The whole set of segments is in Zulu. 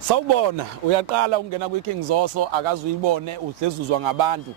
Sawubona uyaqala ungena kwiKing Zoso akaze uyibone uhlezuzwa ngabantu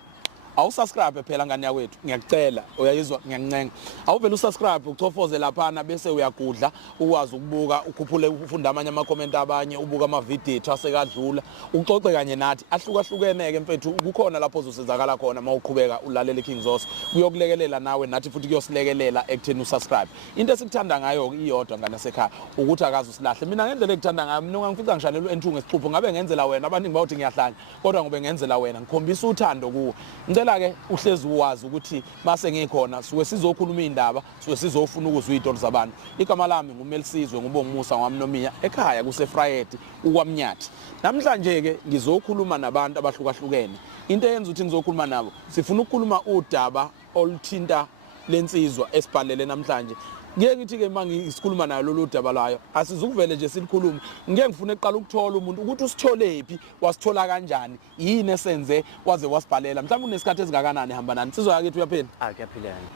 awusubscribe phela ngani yakwethu ngiyacela uyayizwa ngiyancenga awuvela usubscribe uchofoze lapha bese uyagudla ukwazi ukubuka ukhuphule ufunda amanye ama comment abanye ubuka ama video asekadlula uxoxe kanye nathi ahlukahlukeneke mfethu kukhona lapho uzosizakala khona mawuqhubeka ulalela iKing Zoso kuyokulekelela nawe nathi futhi kuyosilekelela ekutheni usubscribe into esikuthanda ngayo iyodwa ngana sekhaya ukuthi akazi usilahle mina ngendlela ekuthanda ngayo mina ungangifica ngishanelwe enthungu esixhupho ngabe ngenzela wena abaningi bawuthi ngiyahlanya kodwa ngobe ngenzela wena ngikhombisa uthando kuwe ngicela ke uhlezi uwazi ukuthi mase ngikhona suke sizokhuluma indaba suke sizofuna ukuzwa izitori zabantu igama lami nguMelisizwe ngubongimusa ngwamnomiya ekhaya kuseFrayedi ukwamnyathi namhlanje ke ngizokhuluma nabantu abahlukahlukene into eyenza ukuthi ngizokhuluma nabo sifuna ukukhuluma udaba oluthinta lensizwa esibhalele namhlanje ngeke ngithi ke mangisikhuluma nayo lolu daba layo asizukuvele nje silikhuluma ngeke ngifune eqala ukuthola umuntu ukuthi usitholephi wasithola kanjani yini esenze waze wasibhalela mhlawumbe unesikhathi esingakanani hamba nani insizwa yakithi uyaphila kuyaphilana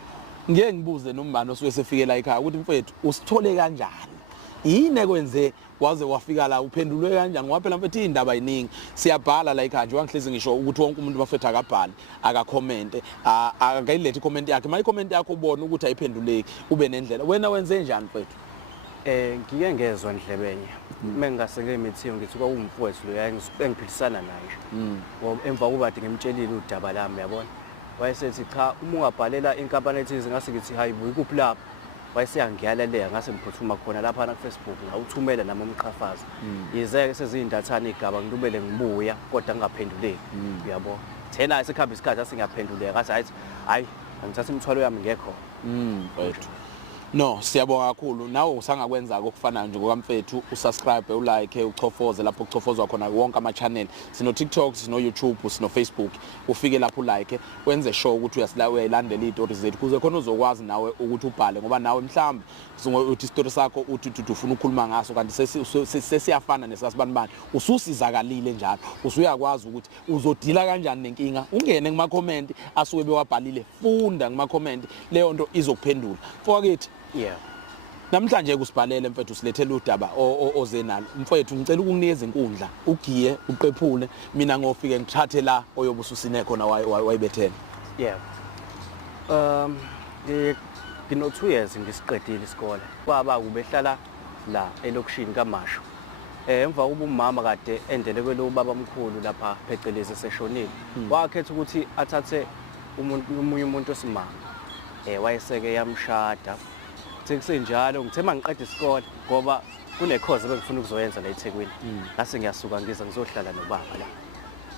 ngeke ngibuze nombani osuke sefikela ekhaya ukuthi mfethu usithole kanjani yini ekwenze waze wafika la uphendulwe kanjani ngoba phela mfethu indaba yiningi siyabhala la ekhaya nje wangihlezi ngisho ukuthi wonke umuntu bafethu akabhali akacommente akayilethi comment yakhe mayi comment yakho ubone ukuthi ayiphenduleki ube nendlela wena wenze njani mfethu ngike ngezwe ndlebenye mengingase ngemithiyo ngithi kwakumfowethu lo engiphilisana naye ngoba emva kuba kade ngimtshelile udaba lami yabona wayesethi cha uma ungabhalela inkampani ethize ngase ngithi hayi buyikuphi lapho wayesiyangiyaleleka ngase ngiphuthuma khona lapha na Facebook ngawuthumela nami umqhafaza yize sezindathana igaba ngilubele ngibuya kodwa ngingaphenduleki uyabo thena isikhamba isikhathi asingaphenduleka ngathi hayi angithatha imithwalo yami ngekho mfethu no siyabonga kakhulu nawe usangakwenza okufana nje ngokamfethu usubscribe ulike uchofoze lapho kuchofozwa khona wonke ama channel sino TikTok sino YouTube sino Facebook ufike lapho ulike wenze sure ukuthi uyayilandela izitori zethu kuze khona uzokwazi nawe ukuthi ubhale ngoba nawe mhlambi uthi istory sakho uthi ufuna ukukhuluma ngaso kanti sesiyafana nesasibanibani ususizakalile njalo usuyakwazi ukuthi uzodila kanjani nenkinga ungene kuma comment asuke bewabhalile funda kuma comment leyo nto izokuphendula fokithi namhlanje kusibhalele mfethu silethele udaba ozenalo mfethu ngicela ukukunikeza inkundla ugiye uqephule mina ngofike ngithathe la oyobususine khona wayibethela ngino 2 years ngisiqedile isikole kwaba kubehlala la elokishini kaMasho emva kuba umama kade endele kwelo baba omkhulu lapha phecelezi seshonile wakhetha ukuthi athathe umunye umuntu osimama wayeseke yamshada sekusenjalo ngithe mangiqeda isikole ngoba kune course bengifuna ukuzoyenza la eThekwini ngase ngiyasuka ngiza ngizohlala nobaba la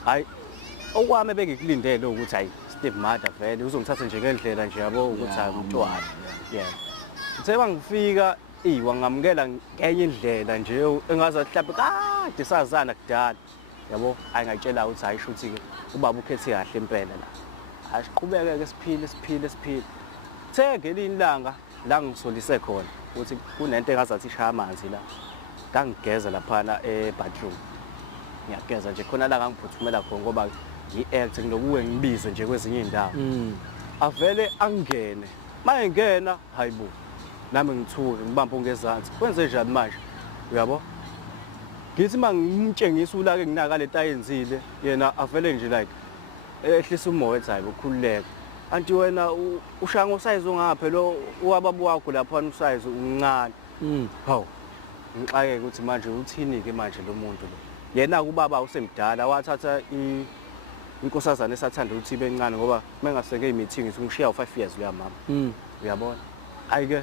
hayi okwami bengikulindele ukuthi hayi step mother vele uzongithatha nje ngendlela nje yabo ukuthi umntwana ngithe mangifika wangamukela ngenye indlela nje engazi mhlawumbe kade sazana kudala yabo ayingayitshela ukuthi hayi shuthi ke ubaba ukhethe kahle impela la asiqhubeke ke siphile ngelinye ilanga la ngisolise khona ukuthi kunento engazathi ishaya amanzi la ngangigeza laphana ebathroom ngiyageza nje khona la ngangiphuthumela khona ngoba ngi-act nginokuwe ngibizwe nje kwezinye indawo avele angene mayengena hayibo nami ngithuke ngibamba ongezansi kwenze njani manje uyabo ngithi mangimtshengisa ulake nginaka lento ayenzile yena avele nje like ehlisa umoya ethi hayibo khululeka anti wena ushaya ngosize ongaphe lo uwababa wakho lapha usize uncane hawu ngixake ukuthi manje uthini ke manje lo muntu lo yena ubaba usemdala wathatha inkosazana esathanda ukuthi ibe encane ngoba mengaseke imeeting ngithi ngishiya u5 years lo mama uyabona ayike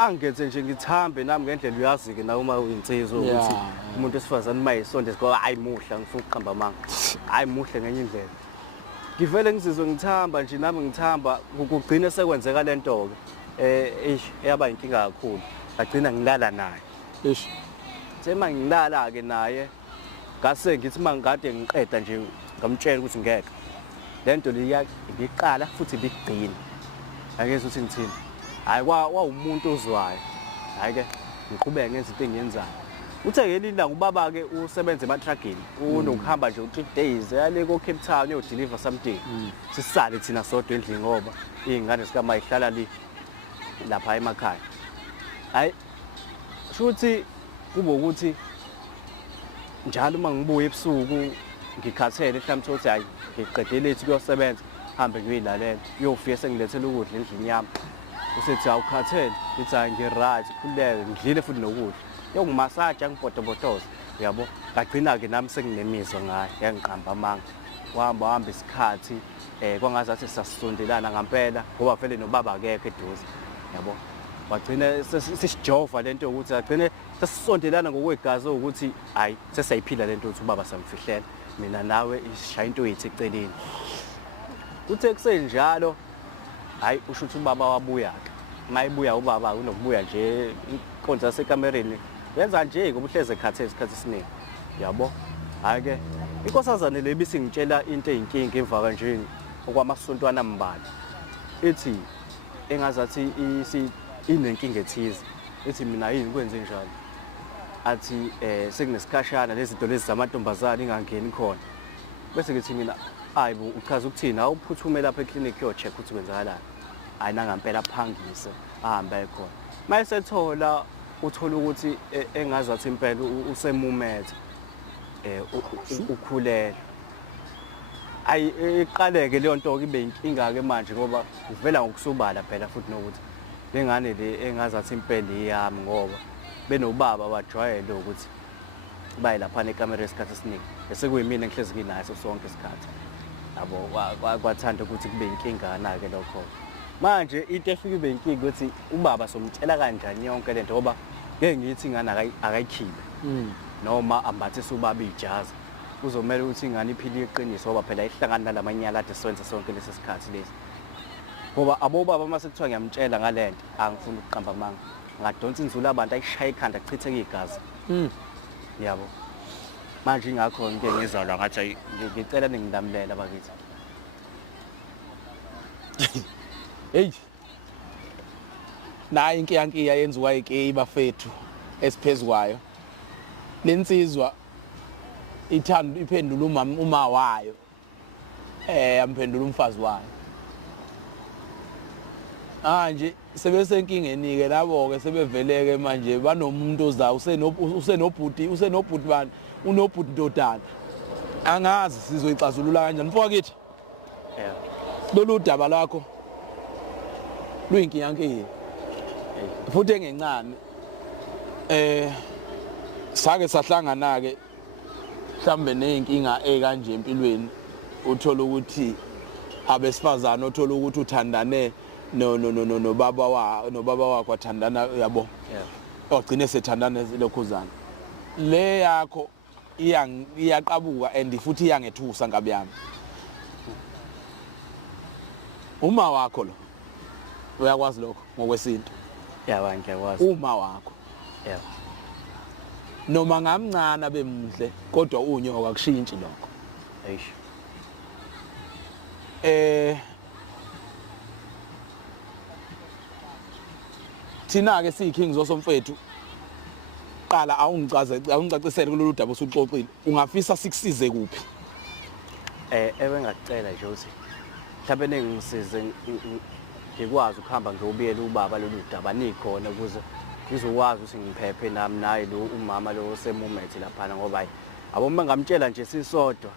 angenze nje ngithambe nami ngendlela uyazi ke na uma uyinsizwa ukuthi umuntu esifazana mayisonde ngoba hayi muhla ngifuna ukuqamba amanga hayi muhle ngenye indlela ngivele ngizizwe ngithamba nje nami ngithamba ukugcina sekwenzeka lento ke eyaba inkinga kakhulu agcina ngilala naye sema ngilala ke naye ngase ngithi mangade ngiqeda nje ngamtshela ukuthi ngeke lento liyiqala futhi bigcina angeze uthi ngithini hayi umuntu ozwayo hayi ke ngiqhubeka ngenza into engiyenzayo uthe ngelinda ubaba ke usebenza ematragini unokuhamba nje u3 days yale ko Cape Town yo deliver something sisale thina sodwa endlini ngoba izingane zikama ihlala lapha emakhaya hayi shuthi kube ukuthi njalo uma ngibuya ebusuku ngikhathele mhlawumbe ukuthi hayi ngiqedele ethi kuyosebenza hambe ngiyilalela uyofika sengilethela ukudla endlini yami usethi awukhathele lithi hayi ngi-right khululeke ngidlile futhi nokudla yokungimasaja ngibotobotoza yabo ngagcina-ke nami senginemizwa ngayo yangiqamba amanga wahamba isikhathi kwangazathi sasondelana ngampela ngoba vele nobaba akekho eduze yabo wagcina sisijova lento ukuthi agcine sasisondelana ngokwegazi ukuthi hayi sesiyayiphila lento ukuthi ubaba samfihlela mina nawe ishaya into yithi eceleni uthe kusenjalo hayi usho ukuthi ubaba wabuya-ke mayibuya ubaba unokubuya nje inkonzo yasekamereni yenza nje ngoba uhleze ekhathele isikhathi esiningi yabo hhayi-ke inkosazane le bisingitshela into eyinkinga emva kanjeni okwamasontwana ambalwa ethi engazathi inenkinga ethize ethi mina yini kwenze njalo athi sekunesikhashana lezi zinto lezi zamantombazane ingangeni khona bese ngithi mina hayi bo uchaza ukuthini awuphuthume lapha eklinikhi yo-check ukuthi kwenzakalani hayi nangampela aphangise ahambe khona mayesethola uthola ukuthi engazathi impela usemumethe ukhulelwe iqaleke leyo nto ibe inkinga-ke manje ngoba uvela ngokusubala phela futhi nokuthi le ngane le engazathi impela iyami ngoba benobaba bajwayele ukuthi baye laphana ekamereni isikhathi esiningi bese kuyimina engihlezi nginayo sonke isikhathi yabo kwathanda ukuthi kube inkingana-ke lokho manje into efika ibe inkinga ukuthi ubaba somtshela kanjani yonke lento ngoba ngeke ngithi ingane akayikhiphe noma ambathise ubaba ijazi kuzomela ukuthi ingane iphile iqiniso ngoba phela ihlangana nalamanyala ade siwenza sonke lesi sikhathi lesi ngoba abobaba uma sekuthiwa ngiyamtshela ngale nto angifuni ukuqamba amanga ngadonsa inzula abantu ayishaye ikhanda kuchitheke igazi yabo manje ingakho ngike ngizalwa ngathi ngicela ningilamulela bakithi hey nayi inkiyankiya yenziwa ike bafethu esiphezukwayo lensizwa ithanda iphendula uma wayo amphendula umfazi wayo manje sebesenkingeni ke labo ke sebeveleke manje banomuntu ozayo usenobhuti bani unobhuti ndodana angazi sizoyixazulula kanjani mfokithi lolu daba lakho luyinkiyankiya futhi engencane sake sahlangana ke mhlambe nezinkinga ekanje empilweni uthola ukuthi abesifazana uthola ukuthi uthandane no baba wakho wathandana yabo ogcine sethandana lokhuzana le yakho iyaqabuka and futhi iyangethusa ngabe yami uma wakho lo uyakwazi lokho ngokwesintu yaba ngiyakwazi uma wakho noma ngamncane bemuhle kodwa unyoka akushintshi lokho eish thina ke siyiKings osomfethu qala awungicacisele kulolu daba osuxoxile ungafisa sikusize kuphi ebengakucela nje ukuthi mhlawumbe ningisize ngikwazi ukuhamba ngiyobiyela ubaba lolu daba nikhona ukuze ngizokwazi ukuthi ngiphephe nami naye lo umama lo osemumethe laphana ngoba hayi abo mangamtshela nje sisodwa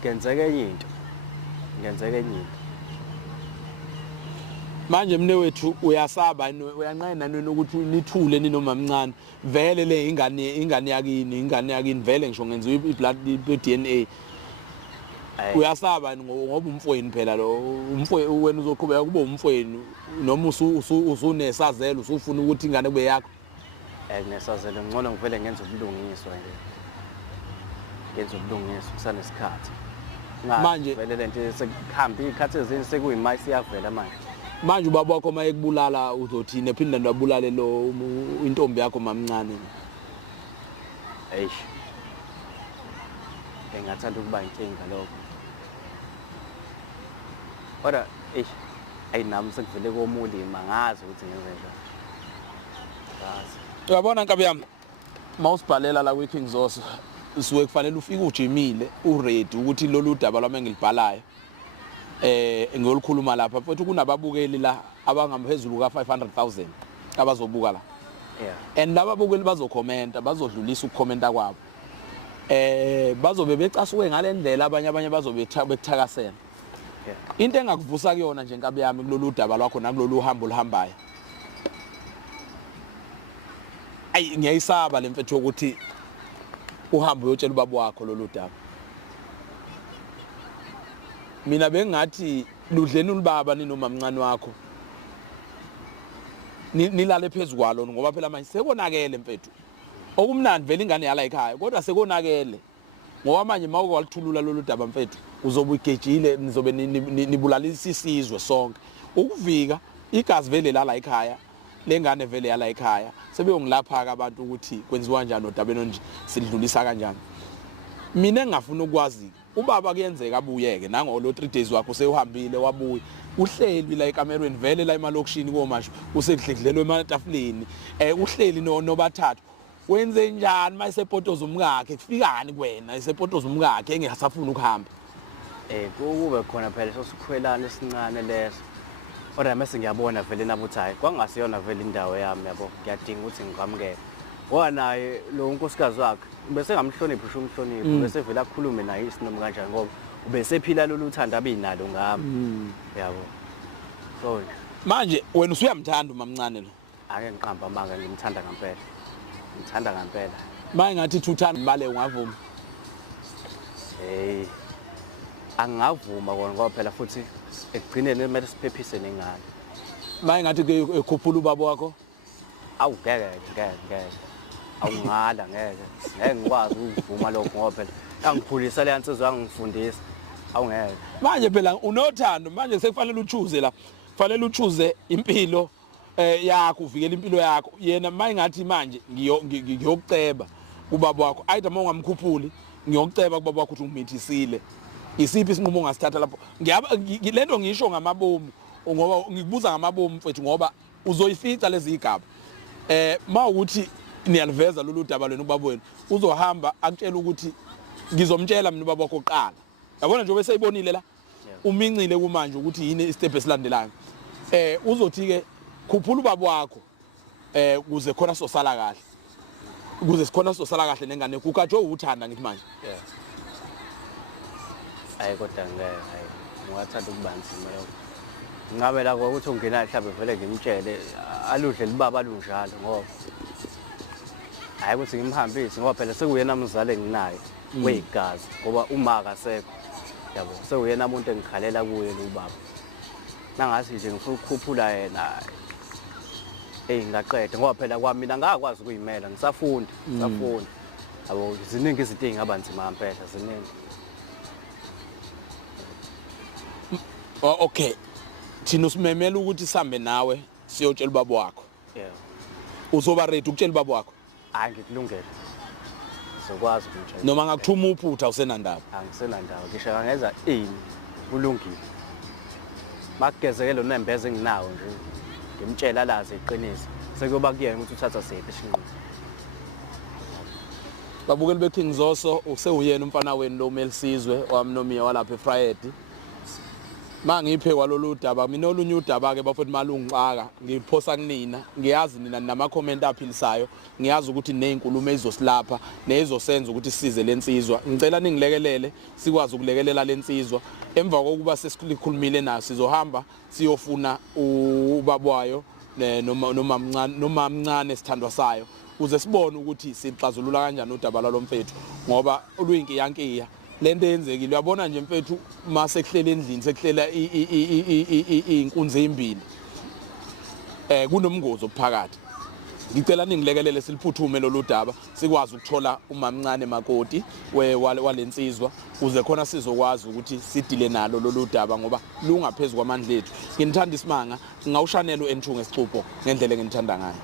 ngenzeke enye into manje mne wethu uyasaba uyanqena ukuthi nithule ninoma mncane vele le ingane yakini vele ngisho ngenza iblood DNA uyasaba ngoba umfweni phela lo umfweni wena uzoqhubeka kube umfweni noma usunesazelo usufuna ukuthi ingane kube yakho kunesazelo ngcono ngivele ngenza ubulungiswa nje kusanesikhathi manje vele lento sekuhamba ikhathi ezini sekuyimali siyavela manje ubaba wakho maye kubulala uzothina phinda ndabulale lo intombi yakho mamncane eish engathanda ukuba inkinga lokho kodwa ayinami sekuvele komulima ngazi ukuthi ngenze njani uyabona nkabi yami mawusibhalela la kwiKings Oso suke kufanele ufike ujimile uready ukuthi lolu daba lwami engilibhalayo ngiyolikhuluma lapha futhi kunababukeli la abangamphezulu ka500,000 abazobuka la and laba bukeli bazokhomenta bazodlulisa ukukhomenta kwabo bazobe becasuke ngalendlela abanye bazobe bekuthakasela. Into engakuvusa kuyona nje inkabi yami kulolu daba lwakho nakulolu hambo oluhambayo. Ayi ngiyayisaba lemfethu ukuthi uhambo uyotshela ubaba wakho lolu daba. Mina bengathi ludleni ulibaba ninoma mncane wakho. Nilale phezulu kwalo ngoba phela manje sekonakele mfethu. Okumnandi vele ingane yala ekhaya kodwa sekonakele. Ngoba manje mawukwalithulula lolu daba mfethu uzobe ugejile nizobe nibulalisa isizwe sonke. Ukuvika igazi vele lala ekhaya lengane vele yala ekhaya sebeyongilapha ke abantu ukuthi kwenziwa kanjani odabeni nje sidlulisa kanjani. Mina engafuna ukwazi ubaba kuyenzeka abuyeke nangolo 3 days wakho sewuhambile wabuya uhleli la ekamerweni vele la emalokishini komasho usedlidlelwe ematafuleni uhleli nobathathu wenze njani mayisepotoza umkakhe kufikani kuwena isepotoza umkakhe engasafuna ukuhamba kube khona phela sosikhwelana esincane leso kodwa mase ngiyabona vele nabuthi hayi kwangasiyona vele indawo yami yabo ngiyadinga ukuthi ngikwamukele wanaye lo unkosikazi wakhe bese ngamhloniphi usho umhloniphi bese vele akhulume naye isinoma kanjani ngoba ubesephila lolu uthando abinalo ngami yabo so manje wena usuyamthanda umamncane lo ake ngiqamba manga ngimthanda ngempela manje ngathi thuthanda mbale ungavuma angavuma kona ngoba phela futhi ekugcineni kumele siphephise nengane manje ngathi ekhuphula ubaba wakho awu ngeke awungala ngeke ngikwazi ukuvuma lokho ngoba phela angikhulisa le yansizwe angifundisa awungeke manje phela unothando manje sekufanele uchoose la kufanele uchoose impilo yakho uvikele impilo yakho yena manje ngathi manje ngiyokuceba kubaba wakho ayida uma ungamkhuphuli ngiyokuceba kubaba wakho ukuthi umithisile isiphi isinqumo ongasithatha lapho lento ngisho ngamabomu ngoba ngikubuza ngamabomu mfethu ngoba uzoyifica lezi igaba mawukuthi niyaliveza lolu daba lwenu ubaba wenu uzohamba akutshela ukuthi ngizomtshela mina ubaba wakho oqala yabona nje bese ibonile la umincile kumanje ukuthi yini istep esilandelayo uzothi ke khuphula ubaba wakho kuze khona sosala kahle ukuze sikhona sosala kahle nengane kukajo uthanda ngithi manje hayi kodwa ngeke ngiwathanda ukubanzima lokho ngabe la ukuthi ungena mhlawumbe vele ngimtshele aludle libaba alunjalo ngoba hayi ukuthi ngimhambise ngoba phela sekuyena umzali enginayo wegazi ngoba uma akasekho yabo sekuyena umuntu engikhalela kuye lo baba nangathi nje ngifuna ukukhuphula yena ngaqeda ngoba phela kwami mina ngakwazi ukuyimela ngisafunda yabo ziningi izinto ezingaba nzima ngempela ziningi okay thina usimemela ukuthi sihambe nawe siyotshela ubaba wakho uzoba ready ukutshela ubaba wakho hayi ngikulungele sizokwazi ukutshela noma ngakuthuma uphutha usenandaba angisenandaba ngisho angeza ini kulungile makugezekelo nembeze enginawo nje ngimtshela laze iqiniso sekuyoba kuyena ukuthi uthatha siphi isinqumo babukeli beKing Zoso usewuyena umfana wenu lo Melisizwe wamnomiya walapha eFriday mangiphe kwalolu daba mina olunye udaba ke bafethu malungixaka ngiphosa kunina ngiyazi nina nama comment aphilisayo ngiyazi ukuthi nezinkulumo ezizosilapha nezizosenza ukuthi sisize lensizwa ngicela ningilekelele sikwazi ukulekelela lensizwa emva kokuba sesikhulumile nayo sizohamba siyofuna ubabwayo noma mncane sithandwa sayo uze sibone ukuthi sixazulula kanjani udaba lwalomfethu ngoba oluyinkiyankiya lento eyenzekile uyabona nje mfethu mase kuhlela endlini sekuhlela inkunzi ezimbili kunomngozi ophakathi ngicela ningilekelele siliphuthume lolu daba sikwazi ukuthola umamncane makoti walensizwa uze khona sizokwazi ukuthi sidile nalo lolu daba ngoba lungaphezulu kwamandla ethu nginithanda isimanga ngawushanela uNthunga esixupho ngendlela engithanda ngayo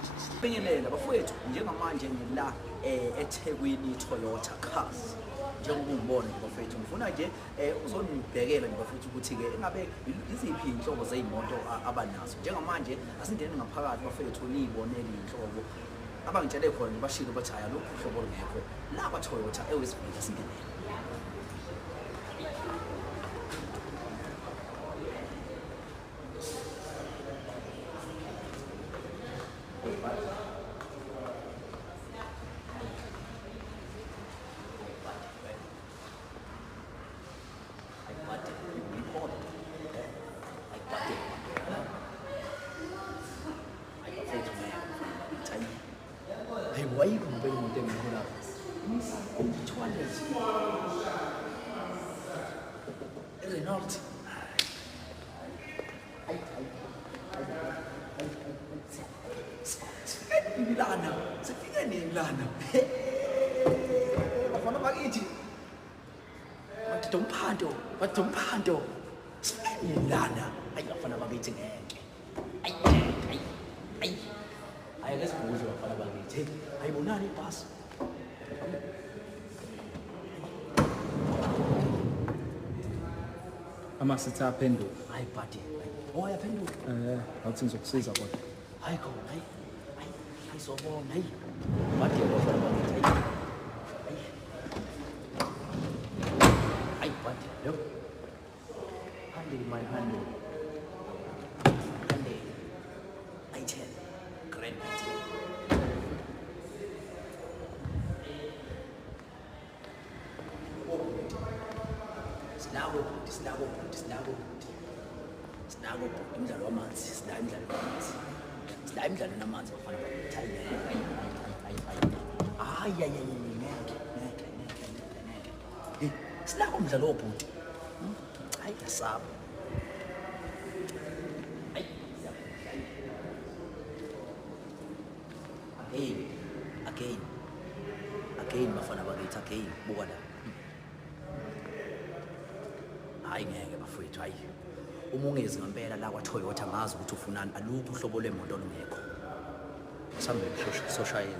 bingelela bafowethu njengamanje ngila eThekwini Toyota Cars njengoba ungibona bafowethu ngifuna nje uzonibhekela bafowethu ukuthi ke engabe iziphi inhlobo zezimoto abanazo njengamanje asindeni ngaphakathi bafowethu niyibonele inhlobo abangitshele khona bashilo bathi aya lokhu uhlobo lungekho laba Toyota ewesibili singenele Renault. Lana, sifike nini lana? Bafana bakithi. Bathi umphando. Sifike nini lana? Ayi bafana bakithi ngeke. Ayi. Hayi lesibuzwe bafana bakithi. Ayibonani ibhasi? Amasithi aphenduka. Hayi buddy. Yaphenduka. Awuthi ngizokusiza kodwa. Hayi khona, hayi sobona, hayi. Buddy bafana bakithi. Hayi buddy, yo. Handle my handle. Handle. I tell. Great buddy. Sinako umdlalo wamanzi, sinayo imidlalo namanzi bafana bakithi. Hayi. Ngeke. Sinako umdlalo wobhuti. Hayi yasaba. Again bafana bakithi, again buka la. Hayi ngeke bafowethu, hayi. Uma ungezi ngempela la kwa-Toyota ngazi ukuthi ufunani, alukho uhlobo lwemoto olungekho. Sambe soshayela